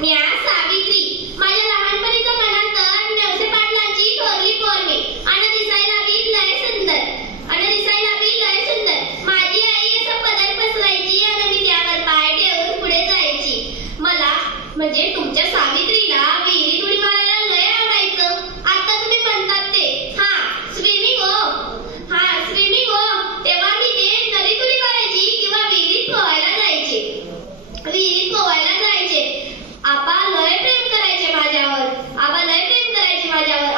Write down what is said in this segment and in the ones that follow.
म्या सावित्री. माझ्या लहानपणीचं म्हणाल नवसे पाटलांची थोरली पोर मी. आणि दिसायला बी लय सुंदर. माझी आई असं पदर पसरायची आणि मी त्यावर पाय ठेवून पुढे जायची. मला म्हणजे तुमच्या सावित्रीला विहिरीत उडी मारायला लय आवडायचं. आता तुम्ही म्हणतात ते स्विमिंग हो. तेव्हा मी ते नदीत उडी मारायची किंवा विहिरीत पोहायला जायचे. आबा लय प्रेम करायचे माझ्यावर.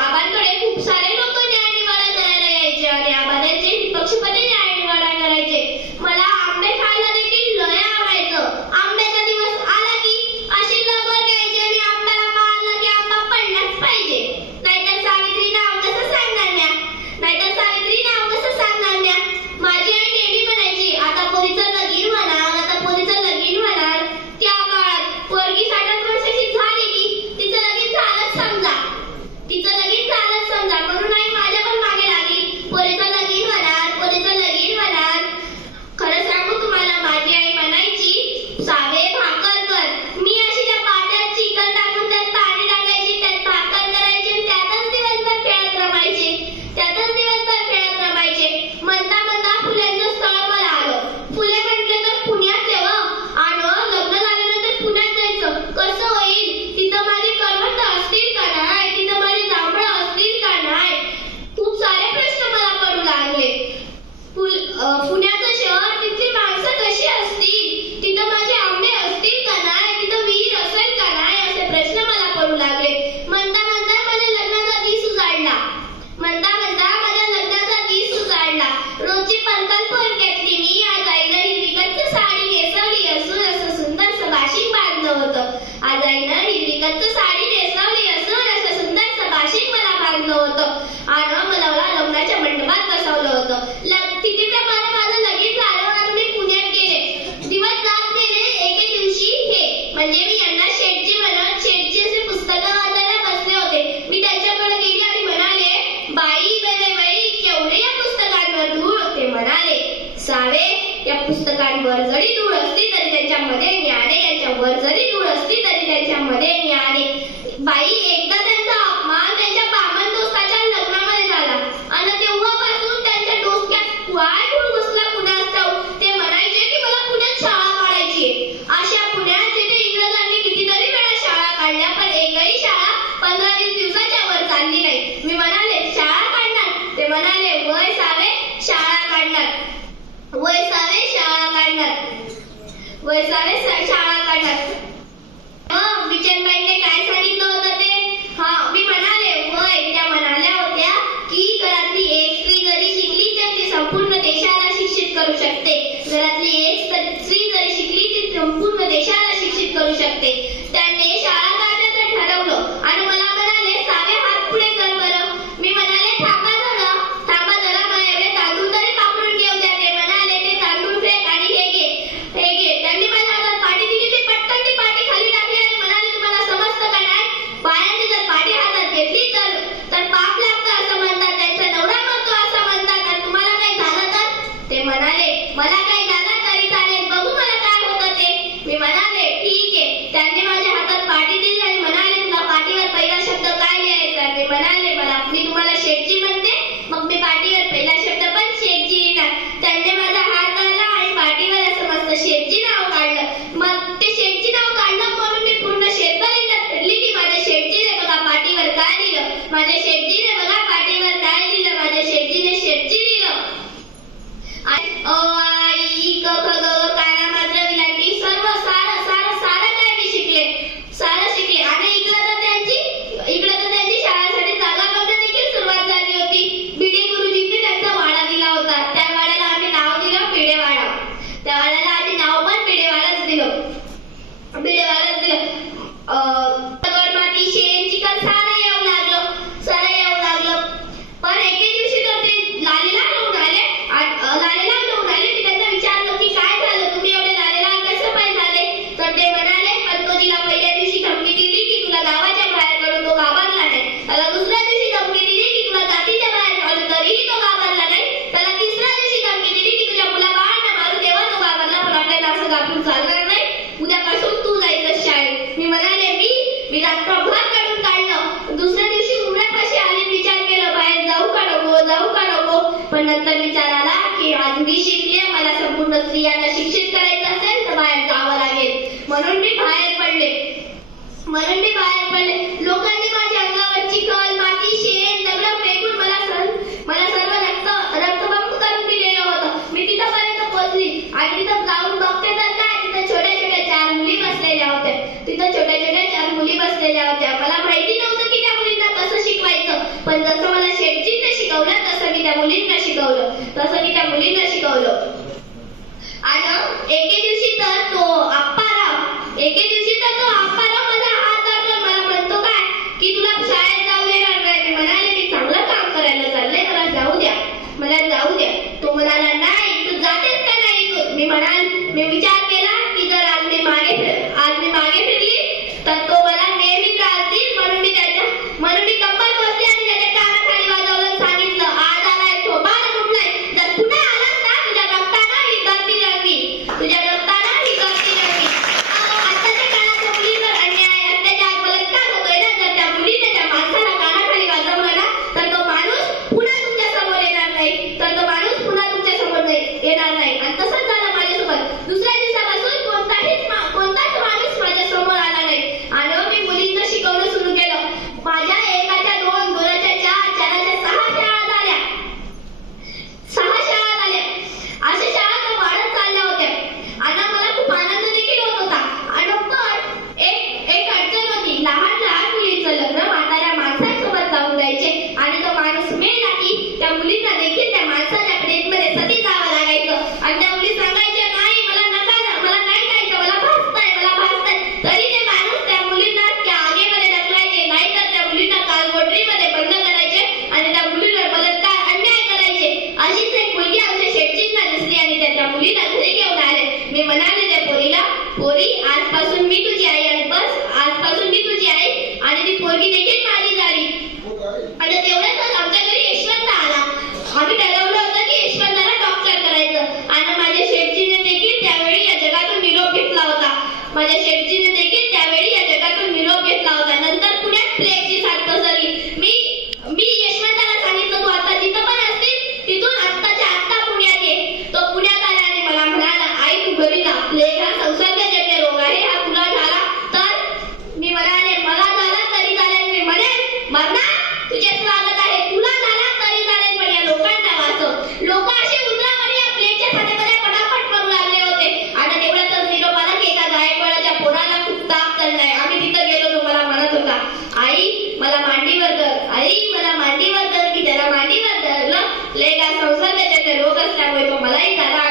आबांकडे खूप सारे लोक न्यायनिवाडा करायला यायचे आणि आबा त्यांचे निपक्षपणे न्यायनिवाडा करायचे. मला आंबे खायला देखील लय आवडायचं. आंब्याचा दिवस आला की अशी लगोर घ्यायची आणि आंब्याला मारलं की आंबा पडलाच पाहिजे. नाहीतर सावित्री नाव कसं सांगणार म्या. माझी आई नेहमी म्हणायची आता पोरीचं लगीन होणार. त्या काळात पोरगी 60 वर्षाची झाली की तिचं लगीन झालंच समजा. म्हणून आई माझ्या पण मागे लागली. पोरीचं लगीन होणार. खरं सांगू तुम्हाला, माझी आई म्हणायची सावे भाकर कर. मी अशी त्या पाट्यात चिकन टाकून त्यात पाणी टाकायची, त्यात भाकर करायची आणि त्यातच दिवसभर खेळत रमायचे. म्हणता फुल्यांचं स्थळ मला आलं. फुले म्हटले तर पुण्यात यावं आणि लग्न झाल्यानंतर पुण्यात जायचं. कसं होईल? तिथं माझी करवंद असतील का नाही? तिथं माझी जांभळं असतील का नाही? खूप सारे प्रश्न मला पडू लागले. पुण्याचं शहर, तिथली माणसं कशी असतील? तिथं माझे आंबे असतील का नाही? तिथं विहीर असेल का नाही? असे प्रश्न मला पडू लागले. म्हणता माझ्या लग्नाचा दिस उजाडला. रोजची पंकल पोरक्यातली मी आज आईनं हिरवीकच्च साडी नेसवली असून असं सुंदरसं बाशिंग बांधलं होतं. आणि मला लग्नाच्या मंडपात बसवलं होतं. तिथीप्रमाणे माझं लगीन झालं आणि मी पुण्यात गेले. दिवस जात गेले. एके दिवशी म्हणजे मी यांना शेठजी असे पुस्तकं वाचायला बसले होते. मी त्यांच्याकडे गेली आणि म्हणाले, बाई केवढे या पुस्तकांवर धूळ. ते म्हणाले, सावे या पुस्तकांवर जरी धूळ असली तरी त्यांच्यामध्ये ज्ञान आहे. बाई एकदा त्यांचा अपमान त्यांच्या बामण दोस्ताच्या लग्नामध्ये झाला आणि तेव्हापासून त्यांच्या डोसक्यात काय धूळ बसला कुणास ठाऊक. ते म्हणायचे की मला पुण्यात शाळा काढायची. अशा पुण्यात जिथे इंग्रजांनी कितीतरी वेळा शाळा काढल्या पण एकही शाळा 15-20 दिवसाच्या वर चालली नाही. मी म्हणाले, शाळा काढणार? ते म्हणाले, वय सावे शाळा काढणार. बिचनबाईंनी काय सांगितलं होतं ते? मी म्हणाले, वय. त्या म्हणाल्या होत्या की घरातली एक स्त्री जरी शिकली तर ती संपूर्ण देशाला शिक्षित करू शकते. त्यांनी शाळा काढण्याचं ठरवलं आणि मला म्हणाले, सावे हात पुढे कर बरं. मी म्हणाले, थांबा जरा मला एवढे तांदूळ तरी कापून घेऊ द्या. ते म्हणाले, ते तांदूळ फेक आणि हे घे. त्यांनी माझ्या हातात पाटी दिली. मी पटकन ती पाटी खाली टाकली आणि म्हणाले, तुम्हाला समजतं का नाही? बायांनी जर पाटी हातात घेतली तर पाप लागतं असं म्हणतात. त्यांचा नवरा मरतो असं म्हणतात. आणि तुम्हाला काही झालं तर? ते म्हणाले, मला काही झालं तरी चालेल, बघू मला काय होतं ते. मी म्हणाले, ठीक आहे. त्यांनी माझ्या हातात पाटी दिली आणि म्हणाले, तुला पाटीवर पहिला शब्द काय लिहायचा? मी म्हणाले, मी तुम्हाला शेठजी म्हणते. मग मी पाटीवर पहिला शब्द पण शेठजी लिहिणार. त्यांनी माझा हात धरला आणि पाटीवर असं मस्त शेठजी नाव काढलं. मग ते शेठजी नाव काढलं म्हणून मी पूर्ण शेतभर एकदा फिरली की माझ्या शेठजीने बघा पाटीवर काय लिहिलं. माझ्या शेठजीने शेठजी लिहिलं. अ आई क ख ग काना मात्र विलांटी सर्व सारं काय मी शिकले. आणि इकडं तर त्यांची शाळेसाठी जागा बघण्यात देखील सुरुवात झाली होती. भिडे गुरुजींनी त्यांचा वाडा दिला होता. त्या वाड्याला आम्ही नाव दिलं भिडेवाडा. त्या वाड्याला आधी नाव पण भिडेवाडाच दिलं. माती शेण चिकन सारं येऊ लागलं. पण एके दिवशी तर ते लालेला घेऊन आले. मी त्यांना विचारलं की काय झालं, तुम्ही एवढे लालेला कसं पाय झाले? तर ते म्हणाले, पंतोजीला पहिल्या दिवशी धमकी दिली की तुला गावाच्या बाहेर काढून तो घाबरला नाही. त्याला दुसऱ्या दिवशी धमकी दिली की तुला जातीच्या बाहेर काढून तरीही तो घाबरला नाही. त्याला तिसऱ्या दिवशी धमकी दिली की तुझ्या मुला बाळांना मारू तेव्हा तो घाबरला. पण आपल्याला असं घाबरून चालणार नाही. उद्यापासून तू जायचं शाळेत. मी म्हणाले, स्त्रियांना शिक्षित करायचं असेल तर बाहेर जावं लागेल. म्हणून मी बाहेर पडले. लोकांनी माझ्या अंगावर चिखल, माती, शेण, दगड फेकून मला सर्व रक्तबंब करून दिलेलं होतं. मी तिथपर्यंत पोहोचली आणि तिथं जाऊन बघते तर काय, तिथं छोट्या छोट्या 4 मुली बसलेल्या होत्या. मला माहिती नव्हतं की त्या मुलींना कसं शिकवायचं, पण जसं मला शेठजींनी शिकवलं तसं मी त्या मुलींना शिकवलं. आणि एके दिवशी तर तो आप्पाराव माझा हात धरतो. मला म्हणतो काय की तुला शाळेत जाऊ देणार नाही. मी म्हणाले मी चांगलं काम करायला चालले, मला जाऊ द्या. तो म्हणाला नाही तू जातेस का नाही. मी विचार केला की जर आज मी मागे फिरली तर तो मला नेहमी त्रास देईल. म्हणून मी कंबर बसली आणि त्याच्या कानाखाली वाजवलं, सांगितलं आज आलाय तो बाळ कुठलाय, जर पुन्हा आलास ना तुझ्या रक्तानं ही गर्दी रंगवी. आताच्या काळाच्या मुलीवर अन्याय, अत्याचार, बलात्कार होतोय ना. जर त्या मुलीने त्या माणसाला कानाखाली वाजवलं ना तर तो माणूस पुन्हा तुमच्या समोर येणार नाही. आणि तसंच झालं माझ्यासोबत. दुसऱ्या दिवसापासून कोणताच माणूस माझ्या समोर आला नाही. आणि मी मुलींना शिकवणं सुरू केलं. माझ्या एकाच्या 2, 2च्या 4, 4च्या 6 शाळा झाल्या. अशा शाळा वाढत चालल्या होत्या आणि मला खूप आनंद देखील होत होता. आणि पण एक अडचण होती. लहान मुलींचं लग्न म्हाताऱ्या माणसांसोबत लावून द्यायचे आणि तो माणूस मेला की त्या मुलींना देखील त्या माणसाच्या प्लेटमध्ये सती जावं लागायचं. आणि त्या मुली सांगायच्या नाही मला नाही जायचं, मला भासतंय. तरी ते माणूस त्या मुलींना त्या आगीमध्ये ढकलायचे, नाही तर त्या मुलींना कालगोटरीमध्ये बंद करायचे आणि त्या मुलींवर बलात्कार अन्याय करायचे. अशीच एक मुलगी आमच्या शेठजींना दिसली आणि त्या मुलीला घरी घेऊन आले. मी म्हणाले त्या पोरीला, पोरी आजपासून मी तुझी आई आणि ती पोरगी देखील माझी झाली. आणि तेवढ्यातच आमच्या घरी यशवंत आला. आम्ही ठरवलं होतं की यशवंताला डॉक्टर करायचं. आणि माझ्या शेठजीने देखील त्यावेळी या जगातून निरोप घेतला होता. नंतर पुण्यात प्लेगची साथ पसरली. मी यशवंताला सांगितलं तू आता जिथं पण असतील तिथून आत्ताच्या आत्ता पुण्यात ये. तो पुण्यात आला आणि मला म्हणाला आई तू घरी जा, प्लेग हा संसर्गजन्य रोग आहे, हा तुला झाला तर. मी म्हणाले मला झाला तरी चालेल. मी म्हणेन मरणार तुझे स्वागत आहे, तुला झाला तरी चालेल, पण या लोकांना वाचव. लोक अशी उंदरावर या प्लेगच्या साथीमध्ये पटापट मरू लागले होते. आणि तेवढ्यातच निरोप आला की एका गायकवाडाच्या पोराला खूप ताप चाललाय. आम्ही तिथं गेलो तो मला म्हणत होता आई मला मांडीवर धर, की त्याला मांडीवर धरलं. प्लेग हा संसर्गजन्य रोग असल्यामुळे तो मलाही झाला